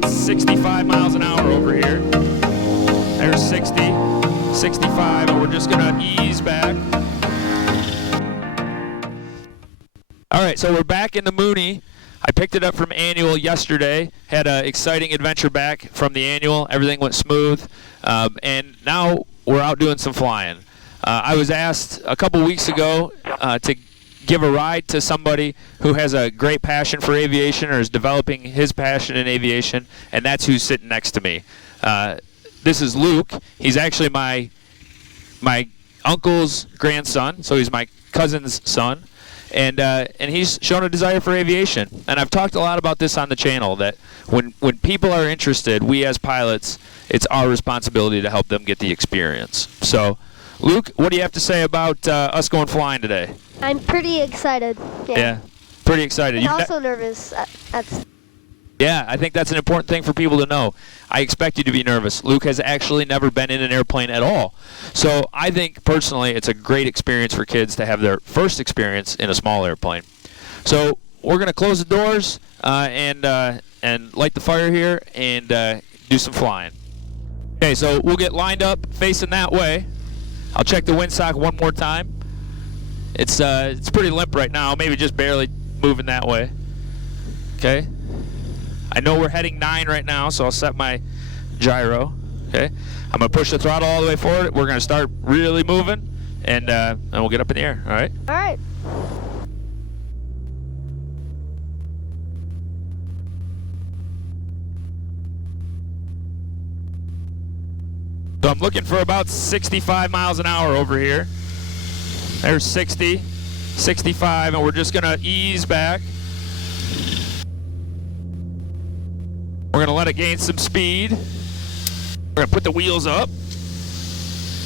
about 65 miles an hour over here. There's 60, 65, and we're just gonna ease back. All right, so we're back in the Mooney. I picked it up from Annual yesterday, had an exciting adventure back from the Annual. Everything went smooth, and now we're out doing some flying. I was asked a couple weeks ago to give a ride to somebody who has a great passion for aviation or is developing his passion in aviation, and that's who's sitting next to me. This is Luke. He's actually my uncle's grandson, so he's my cousin's son. And he's shown a desire for aviation. And I've talked a lot about this on the channel, that when people are interested, we as pilots, it's our responsibility to help them get the experience. So, Luke, what do you have to say about us going flying today? I'm pretty excited. Yeah, pretty excited. I'm also nervous. Yeah, I think that's an important thing for people to know. I expect you to be nervous. Luke has actually never been in an airplane at all. So I think, personally, it's a great experience for kids to have their first experience in a small airplane. So we're going to close the doors and light the fire here and do some flying. Okay, so we'll get lined up facing that way. I'll check the windsock one more time. It's pretty limp right now, maybe just barely moving that way. Okay. I know we're heading 9 right now, so I'll set my gyro. Okay, I'm gonna push the throttle all the way forward. We're gonna start really moving, and we'll get up in the air. All right. All right. So I'm looking for about 65 miles an hour over here. There's 60, 65, and we're just gonna ease back. We're gonna let it gain some speed. We're gonna put the wheels up.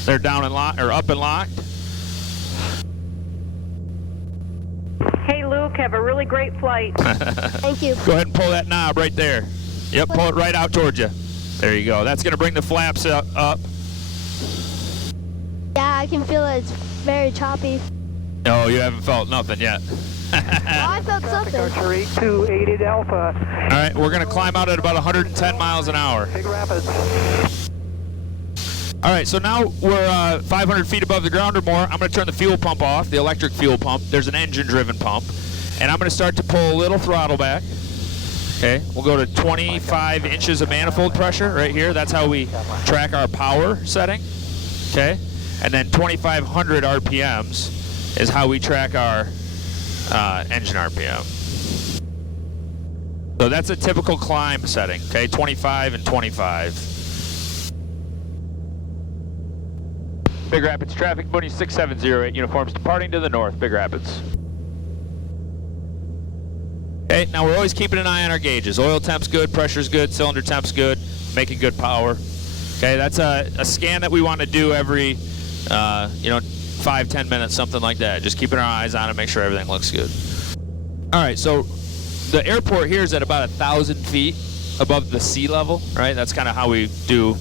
They're down and locked, or up and locked. Hey Luke, have a really great flight. Thank you. Go ahead and pull that knob right there. Yep, pull it right out towards you. There you go. That's gonna bring the flaps up. Yeah, I can feel it. It's very choppy. No, you haven't felt nothing yet. Oh, I felt something. Archery 280 Alpha. All right, we're gonna climb out at about 110 miles an hour. Big Rapids. All right, so now we're 500 feet above the ground or more. I'm gonna turn the fuel pump off, the electric fuel pump. There's an engine-driven pump, and I'm gonna start to pull a little throttle back. Okay, we'll go to 25 inches of manifold pressure right here. That's how we track our power setting. Okay, and then 2,500 RPMs is how we track our engine RPM. So that's a typical climb setting, okay? 25 and 25. Big Rapids traffic, Mooney 6708, uniforms departing to the north, Big Rapids. Okay, now we're always keeping an eye on our gauges. Oil temp's good, pressure's good, cylinder temp's good, making good power. Okay, that's a scan that we want to do every, 5-10 minutes, something like that. Just keeping our eyes on it, make sure everything looks good. All right, so the airport here is at about 1,000 feet above the sea level, right? That's kind of how we do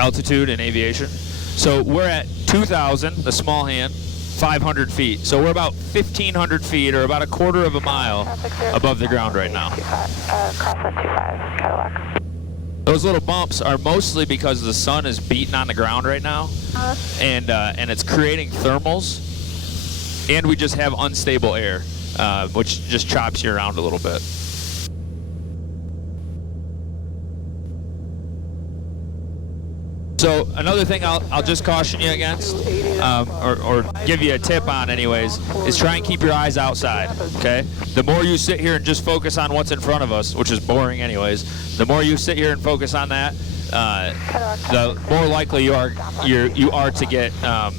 altitude in aviation. So we're at 2,000, the small hand, 500 feet. So we're about 1,500 feet, or about a quarter of a mile above the ground right now. Those little bumps are mostly because the sun is beating on the ground right now, and it's creating thermals, and we just have unstable air, which just chops you around a little bit. So another thing I'll just caution you against, or give you a tip on anyways, is try and keep your eyes outside, okay? The more you sit here and just focus on what's in front of us, which is boring anyways, the more you sit here and focus on that, the more likely you are to get a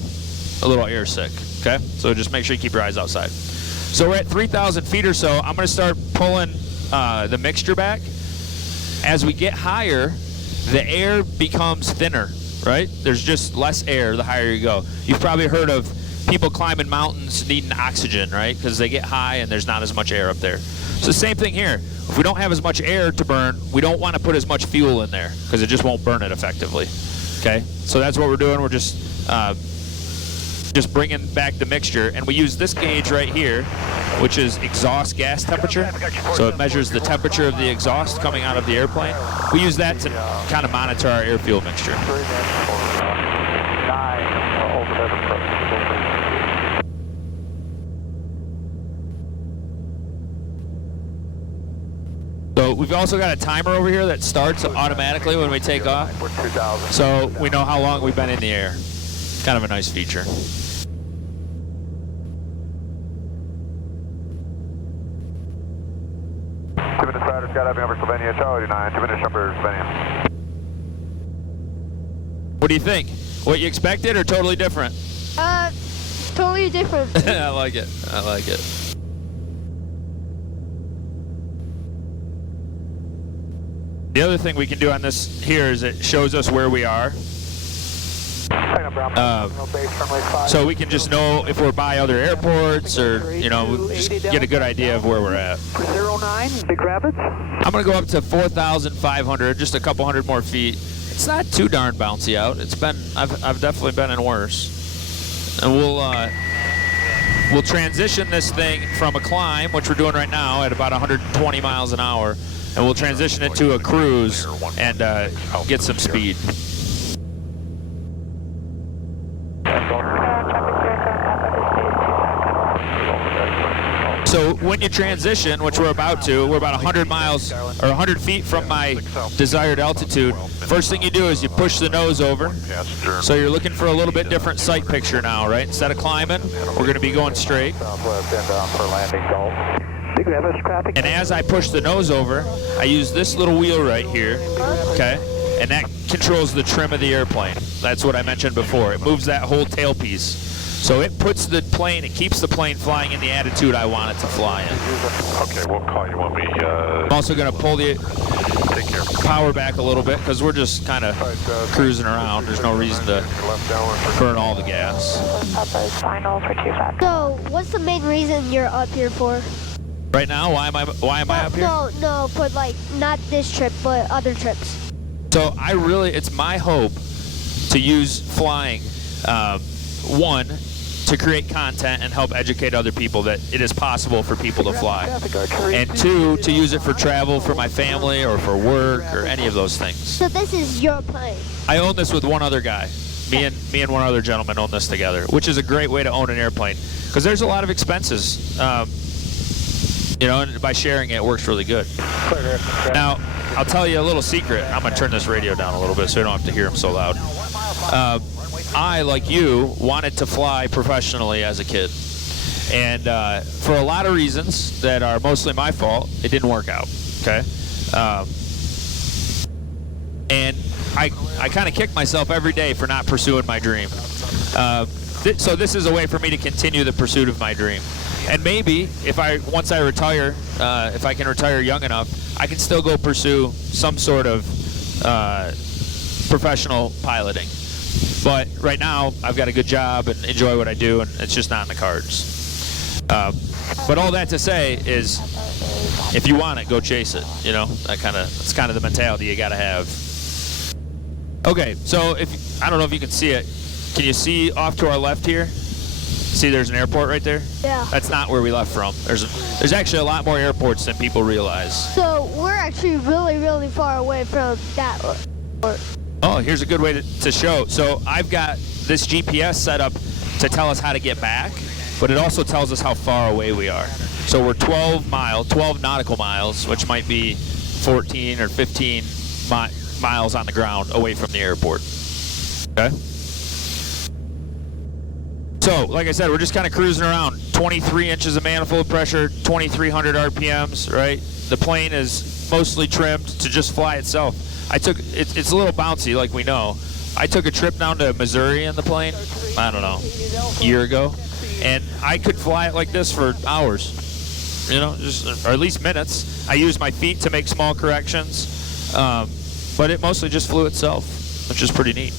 little air sick, okay? So just make sure you keep your eyes outside. So we're at 3,000 feet or so. I'm gonna start pulling the mixture back. As we get higher, the air becomes thinner, right? There's just less air the higher you go. You've probably heard of people climbing mountains needing oxygen, right? Because they get high and there's not as much air up there. So same thing here. If we don't have as much air to burn, we don't want to put as much fuel in there because it just won't burn it effectively, okay? So that's what we're doing. We're just just bringing back the mixture. And we use this gauge right here, which is exhaust gas temperature. So it measures the temperature of the exhaust coming out of the airplane. We use that to kind of monitor our air-fuel mixture. So we've also got a timer over here that starts automatically when we take off. So we know how long we've been in the air. Kind of a nice feature. What do you think? What you expected or totally different? Totally different. I like it. I like it. The other thing we can do on this here is it shows us where we are. So we can just know if we're by other airports or, you know, just get a good idea of where we're at. 09, Big Rapids. I'm going to go up to 4,500, just a couple hundred more feet. It's not too darn bouncy out. It's been, I've definitely been in worse. And we'll transition this thing from a climb, which we're doing right now at about 120 miles an hour, and we'll transition it to a cruise and get some speed. So when you transition, which we're about to, we're about 100 miles or 100 feet from my desired altitude. First thing you do is you push the nose over. So you're looking for a little bit different sight picture now, right? Instead of climbing, we're going to be going straight. And as I push the nose over, I use this little wheel right here, okay? And that controls the trim of the airplane. That's what I mentioned before. It moves that whole tailpiece. So it puts the plane, it keeps the plane flying in the attitude I want it to fly in. Okay, what call you want me? I'm also going to pull the power back a little bit because we're just kind of cruising around. There's no reason to burn all the gas. So, what's the main reason you're up here for? Right now, why am I up here? No, but like not this trip, but other trips. So it's my hope to use flying, one, to create content and help educate other people that it is possible for people to fly. And two, to use it for travel for my family or for work or any of those things. So this is your plane? I own this with one other guy. Me and one other gentleman own this together, which is a great way to own an airplane because there's a lot of expenses. You know, and by sharing it works really good. Now, I'll tell you a little secret. I'm going to turn this radio down a little bit so you don't have to hear him so loud. I, like you, wanted to fly professionally as a kid. And for a lot of reasons that are mostly my fault, it didn't work out, okay? And I kind of kick myself every day for not pursuing my dream. So this is a way for me to continue the pursuit of my dream. And maybe once I retire, if I can retire young enough, I can still go pursue some sort of professional piloting. But right now, I've got a good job and enjoy what I do, and it's just not in the cards. But all that to say is, if you want it, go chase it. You know, that's kind of the mentality you got to have. Okay, so I don't know if you can see it. Can you see off to our left here? See, there's an airport right there? Yeah. That's not where we left from. There's actually a lot more airports than people realize. So we're actually really, really far away from that airport. Oh, here's a good way to show. So I've got this GPS set up to tell us how to get back, but it also tells us how far away we are. So we're 12 nautical miles, which might be 14 or 15 miles on the ground away from the airport. Okay? So, like I said, we're just kind of cruising around. 23 inches of manifold pressure, 2,300 RPMs, right? The plane is mostly trimmed to just fly itself. It's a little bouncy, like we know. I took a trip down to Missouri in the plane, I don't know, a year ago, and I could fly it like this for hours, you know, or at least minutes. I used my feet to make small corrections, but it mostly just flew itself, which is pretty neat.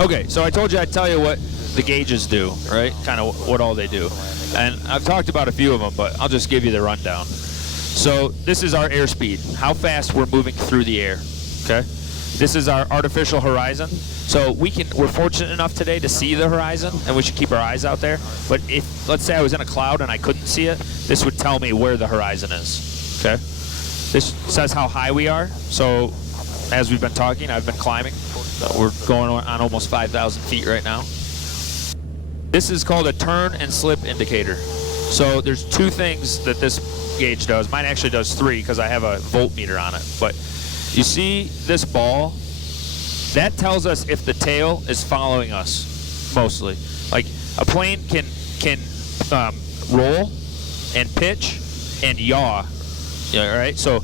Okay, so I told you I'd tell you what the gauges do, right? Kind of what all they do. And I've talked about a few of them, but I'll just give you the rundown. So this is our airspeed, how fast we're moving through the air, okay? This is our artificial horizon. So we're fortunate enough today to see the horizon, and we should keep our eyes out there. But if, let's say I was in a cloud and I couldn't see it, this would tell me where the horizon is, okay? This says how high we are. So as we've been talking, I've been climbing. We're going on almost 5,000 feet right now. This is called a turn and slip indicator. So there's two things that this gauge does. Mine actually does three because I have a voltmeter on it. But you see this ball? That tells us if the tail is following us, mostly. Like a plane can roll and pitch and yaw. Yeah, right? So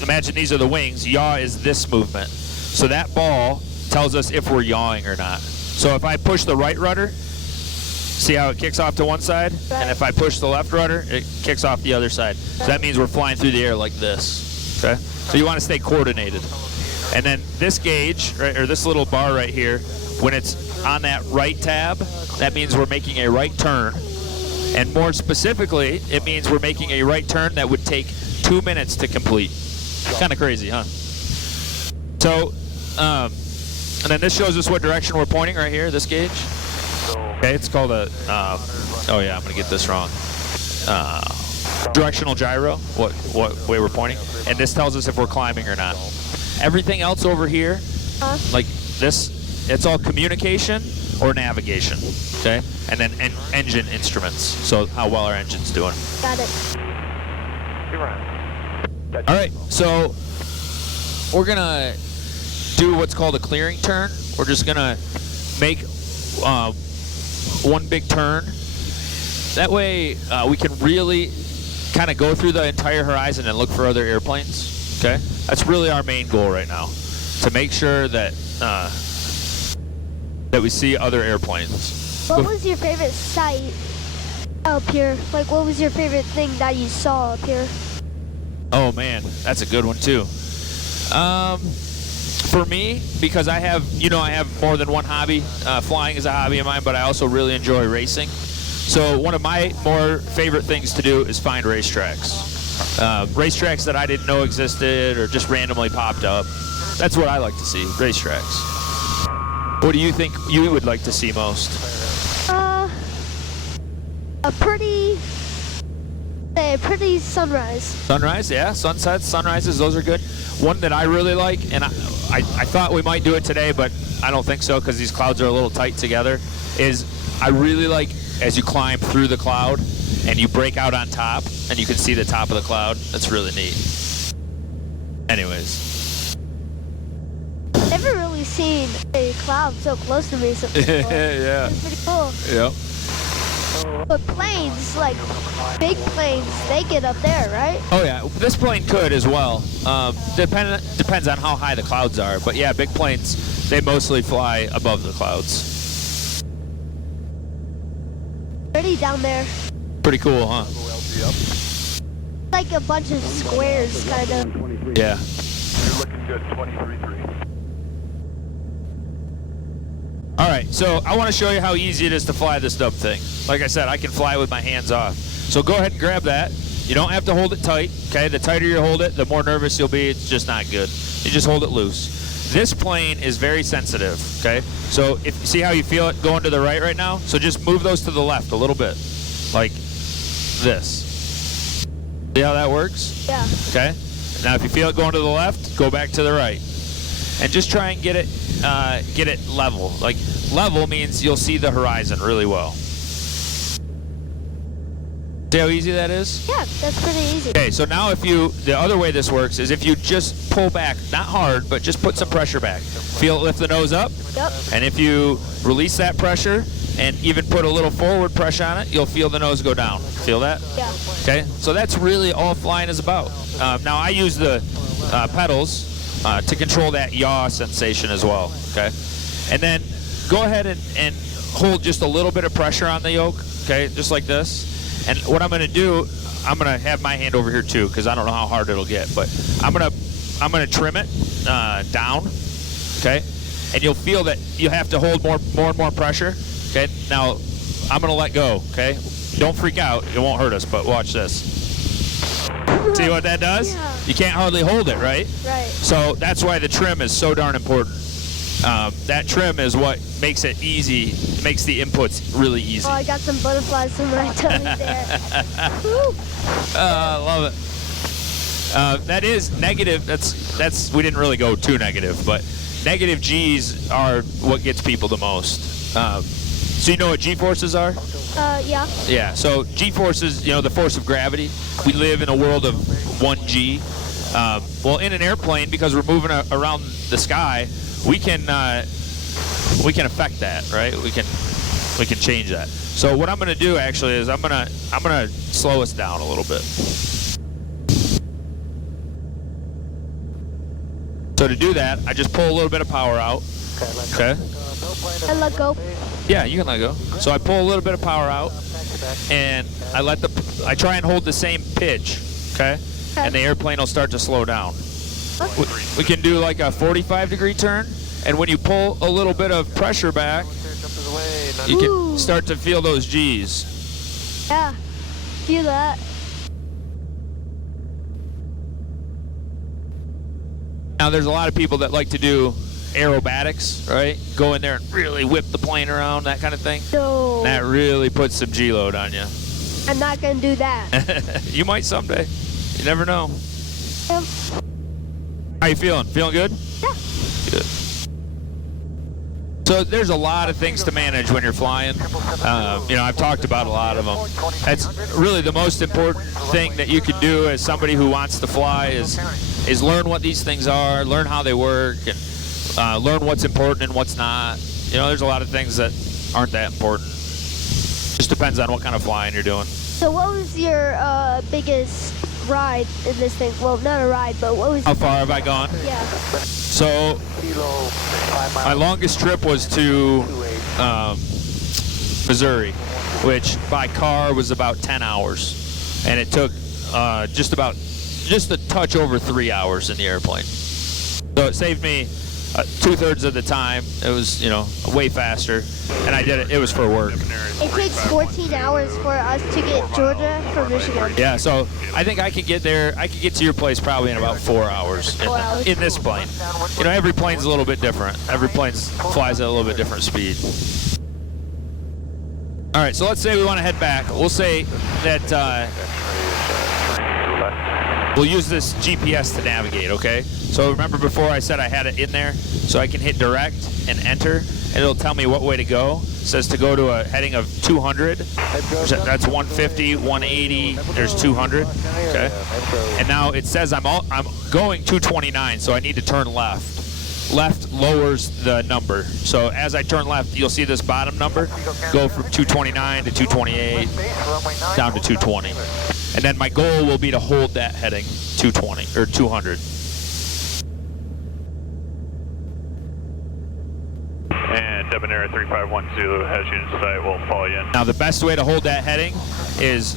imagine these are the wings. Yaw is this movement. So that ball tells us if we're yawing or not. So if I push the right rudder, see how it kicks off to one side? Right. And if I push the left rudder, it kicks off the other side. So that means we're flying through the air like this, okay? So you want to stay coordinated. And then this gauge, right, or this little bar right here, when it's on that right tab, that means we're making a right turn. And more specifically, it means we're making a right turn that would take 2 minutes to complete. Kind of crazy, huh? So, and then this shows us what direction we're pointing right here, this gauge. Okay, it's called a, oh yeah, I'm going to get this wrong. Directional gyro, what way we're pointing. And this tells us if we're climbing or not. Everything else over here, like this, it's all communication or navigation, okay? And then engine instruments, so how well our engine's doing. Got it. All right, so we're gonna do what's called a clearing turn. We're just gonna make one big turn. That way we can really kind of go through the entire horizon and look for other airplanes, okay? That's really our main goal right now, to make sure that that we see other airplanes. What was your favorite sight up here? Like, what was your favorite thing that you saw up here? Oh man, that's a good one too. For me, because I have, I have more than one hobby. Flying is a hobby of mine, but I also really enjoy racing. So one of my more favorite things to do is find racetracks. Racetracks that I didn't know existed or just randomly popped up. That's what I like to see, racetracks. What do you think you would like to see most? A pretty sunrise. Sunrise, yeah. Sunsets, sunrises, those are good. One that I really like, and I thought we might do it today, but I don't think so because these clouds are a little tight together, is I really like as you climb through the cloud and you break out on top and you can see the top of the cloud. That's really neat. Anyways. Never really seen a cloud so close to me. So yeah. It's pretty cool. Yep. But planes, like big planes, they get up there, right? Oh yeah, this plane could as well. Depends on how high the clouds are. But yeah, big planes, they mostly fly above the clouds. Pretty down there. Pretty cool, huh? Like a bunch of squares, kind of. Yeah. You're looking good, 23.3. All right, so I want to show you how easy it is to fly this dumb thing. Like I said, I can fly with my hands off. So go ahead and grab that. You don't have to hold it tight, okay? The tighter you hold it, the more nervous you'll be. It's just not good. You just hold it loose. This plane is very sensitive, okay? So if see how you feel it going to the right now? So just move those to the left a little bit, like this. See how that works? Yeah. Okay? Now if you feel it going to the left, go back to the right. And just try and get it level. Like level means you'll see the horizon really well. See how easy that is? Yeah, that's pretty easy. Okay, so now the other way this works is if you just pull back, not hard, but just put some pressure back. Feel it lift the nose up? Yep. And if you release that pressure and even put a little forward pressure on it, you'll feel the nose go down. Feel that? Yeah. Okay, so that's really all flying is about. Now I use the pedals to control that yaw sensation as well, okay? And then go ahead and hold just a little bit of pressure on the yoke, okay, just like this. And what I'm going to do, I'm going to have my hand over here too, because I don't know how hard it'll get, but I'm going to trim it down, okay? And you'll feel that you have to hold more and more pressure, okay? Now, I'm going to let go, okay? Don't freak out. It won't hurt us, but watch this. See what that does? Yeah. You can't hardly hold it, right? Right. So that's why the trim is so darn important. That trim is what makes it easy, makes the inputs really easy. Oh, I got some butterflies in my tummy there. Woo. I love it. That is negative. That's we didn't really go too negative, but negative G's are what gets people the most. So you know what G-forces are? Yeah. Yeah. So G-forces, you know, the force of gravity. We live in a world of 1G. Well, in an airplane, because we're moving around the sky, we can affect that, right? We can change that. So what I'm going to do actually is I'm going to slow us down a little bit. So to do that, I just pull a little bit of power out. Okay. And let go. Yeah, you can let go. So I pull a little bit of power out, and I try and hold the same pitch. Okay. And the airplane will start to slow down. We can do like a 45-degree turn, and when you pull a little bit of pressure back, you can start to feel those G's. Yeah. Feel that. Now, there's a lot of people that like to do aerobatics, right? Go in there and really whip the plane around, that kind of thing. No. That really puts some G-load on you. I'm not going to do that. You might someday. You never know. Yeah. How you feeling? Feeling good? Yeah. Good. So there's a lot of things to manage when you're flying. You know, I've talked about a lot of them. That's really the most important thing that you can do as somebody who wants to fly is learn what these things are, learn how they work, and learn what's important and what's not. You know, there's a lot of things that aren't that important. Just depends on what kind of flying you're doing. So what was your biggest ride in this thing? Well, not a ride, but what was... How far have I gone? Yeah. So my longest trip was to Missouri, which by car was about 10 hours, and it took just a touch over 3 hours in the airplane. So it saved me 2/3 of the time. It was, you know, way faster, and I did it. It was for work. It takes 14 hours for us to get Georgia from Michigan. Yeah, so I think I could get there. I could get to your place probably in about 4 hours in this plane. You know, every plane's a little bit different. Every plane flies at a little bit different speed. All right, so let's say we want to head back. We'll say that we'll use this GPS to navigate, okay? So remember before I said I had it in there, so I can hit direct and enter, and it'll tell me what way to go. It says to go to a heading of 200. That's 150, 180, there's 200, okay? And now it says I'm going 229, so I need to turn left. Left lowers the number. So as I turn left, you'll see this bottom number go from 229 to 228 down to 220. And then my goal will be to hold that heading 220 or 200. And Debonair 351 Zulu has you in sight. We'll follow you in. Now the best way to hold that heading is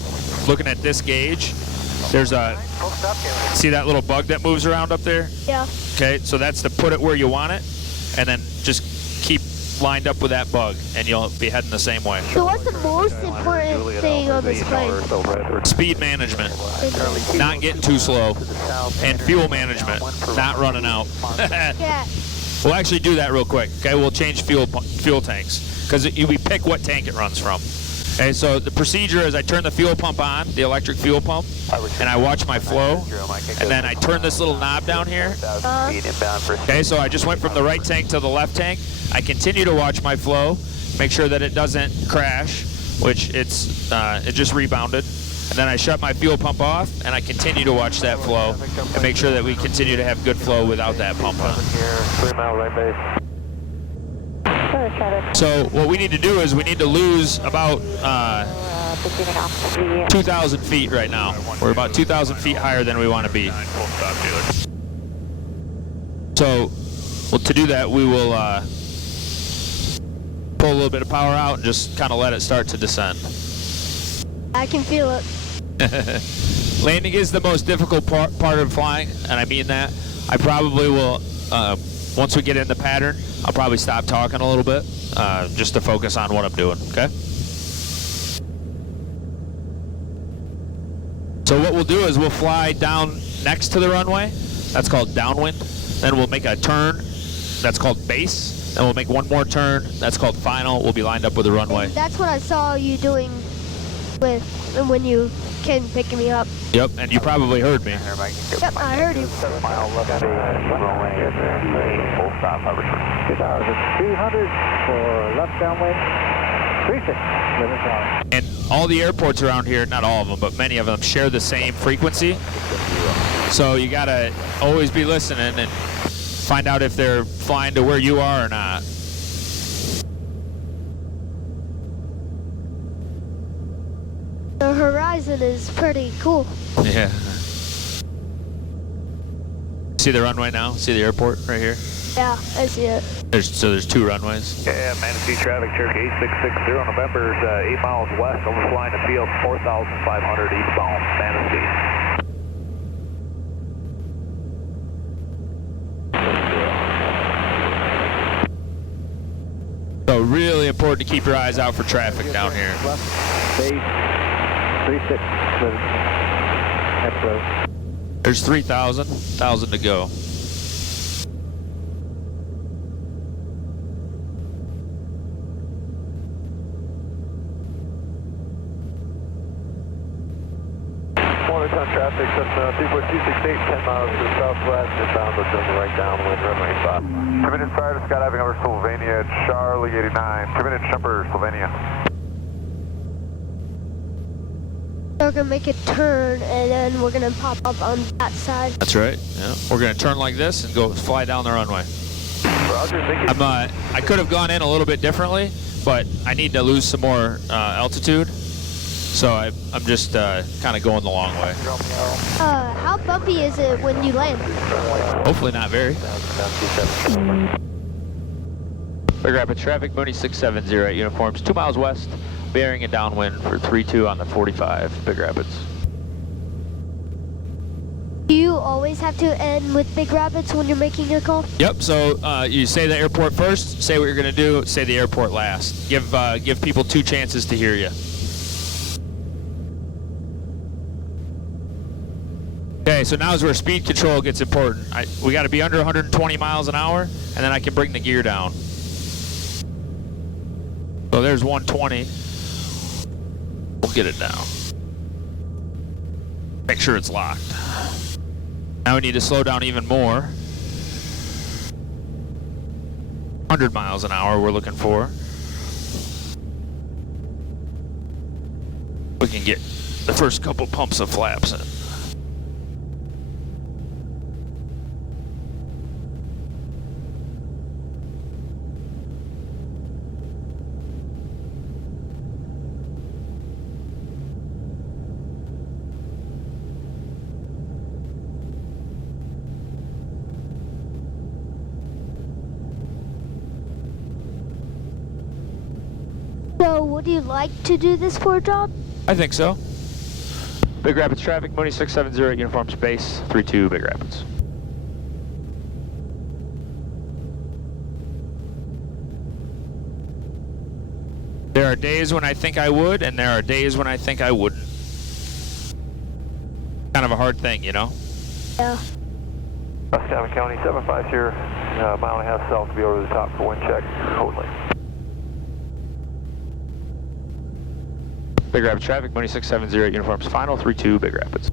looking at this gauge. There's see that little bug that moves around up there? Yeah. Okay, so that's to put it where you want it, and then just keep lined up with that bug, and you'll be heading the same way. So what's the most important thing on this plane? Speed management, not getting too slow, and fuel management, not running out. Yeah. We'll actually do that real quick. Okay, we'll change fuel tanks because we pick what tank it runs from. Okay, so the procedure is I turn the fuel pump on, the electric fuel pump, and I watch my flow, and then I turn this little knob down here. Okay, so I just went from the right tank to the left tank. I continue to watch my flow, make sure that it doesn't crash, which it just rebounded. And then I shut my fuel pump off, and I continue to watch that flow and make sure that we continue to have good flow without that pump on. 3 mile right base. So what we need to do is we need to lose about 2,000 feet right now. We're about 2,000 feet higher than we want to be. So to do that, we will pull a little bit of power out and just kind of let it start to descend. I can feel it. Landing is the most difficult part of flying, and I mean that. I probably will, once we get in the pattern, I'll probably stop talking a little bit, just to focus on what I'm doing, okay? So what we'll do is we'll fly down next to the runway. That's called downwind. Then we'll make a turn. That's called base. Then we'll make one more turn. That's called final. We'll be lined up with the runway. And that's what I saw you doing with when you came picking me up. Yep, and you probably heard me. Yep, I heard you. 7 mile left base, runway, full stop, hover. 2,200 for left downwind, 36, limit power. And all the airports around here, not all of them, but many of them share the same frequency. So you gotta always be listening and find out if they're flying to where you are or not. The horizon is pretty cool. Yeah. See the runway now? See the airport right here? Yeah, I see it. There's two runways. Yeah, Manatee traffic, Cherokee 8660, November's 8 miles west, overflying the field, 4,500 eastbound, Manatee. So really important to keep your eyes out for traffic down here. Left base, 36, limit. Next low. There's 3,000, 1,000 to go. Ton traffic, Cessna 34268, 10 miles to the southwest, inbound, let's go right downwind, runway 5. Terminated inside, skydiving over Sylvania, Charlie 89. Terminated jumper, Sylvania. So we're gonna make a turn and then we're gonna pop up on that side. That's right. Yeah. We're gonna turn like this and go fly down the runway. Roger, thank you. I could have gone in a little bit differently, but I need to lose some more altitude. So I'm just kind of going the long way. How bumpy is it when you land? Hopefully not very. Big Rapids traffic, Mooney 6708 uniforms, 2 miles west, bearing and downwind for 32 on the 45, Big Rapids. Do you always have to end with Big Rapids when you're making your call? Yep, so you say the airport first, say what you're gonna do, say the airport last. Give people 2 chances to hear you. Okay, so now is where speed control gets important. We got to be under 120 miles an hour, and then I can bring the gear down. So there's 120. We'll get it down. Make sure it's locked. Now we need to slow down even more. 100 miles an hour we're looking for. We can get the first couple pumps of flaps in. So would you like to do this for a job? I think so. Big Rapids traffic, Mooney 670, uniform space, 32 Big Rapids. There are days when I think I would, and there are days when I think I wouldn't. Kind of a hard thing, you know? Yeah. West County 75 here, a mile and a half south to be over the top for wind check, only. Big Rapids traffic, Mooney 670, uniforms final, 32 Big Rapids.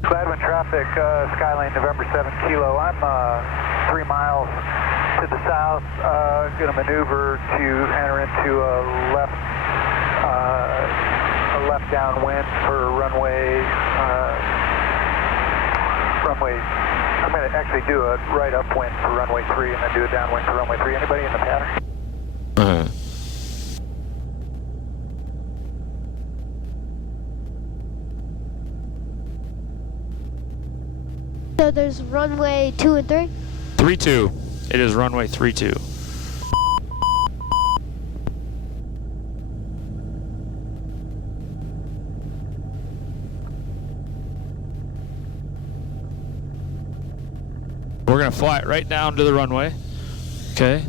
Gladwin traffic, Skylane November 7 Kilo. I'm 3 miles to the south, going to maneuver to enter into a left downwind for runway. I'm going to actually do a right upwind for runway 3 and then do a downwind for runway 3. Anybody in the pattern? So there's runway 2 and 3? 32. It is runway 32. we're gonna fly it right down to the runway. Okay.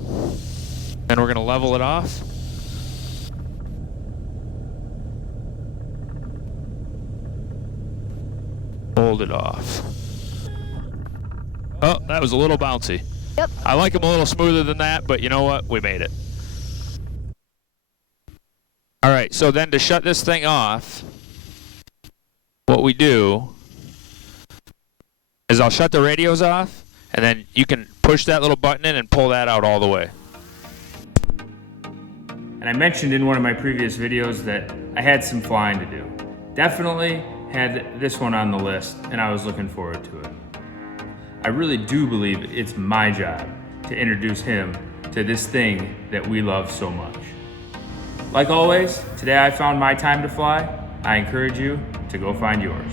And we're gonna level it off. Hold it off. Oh, that was a little bouncy. Yep. I like them a little smoother than that, but you know what? We made it. All right, so then to shut this thing off, what we do is I'll shut the radios off, and then you can push that little button in and pull that out all the way. And I mentioned in one of my previous videos that I had some flying to do. Definitely had this one on the list, and I was looking forward to it. I really do believe it's my job to introduce him to this thing that we love so much. Like always, today I found my time to fly. I encourage you to go find yours.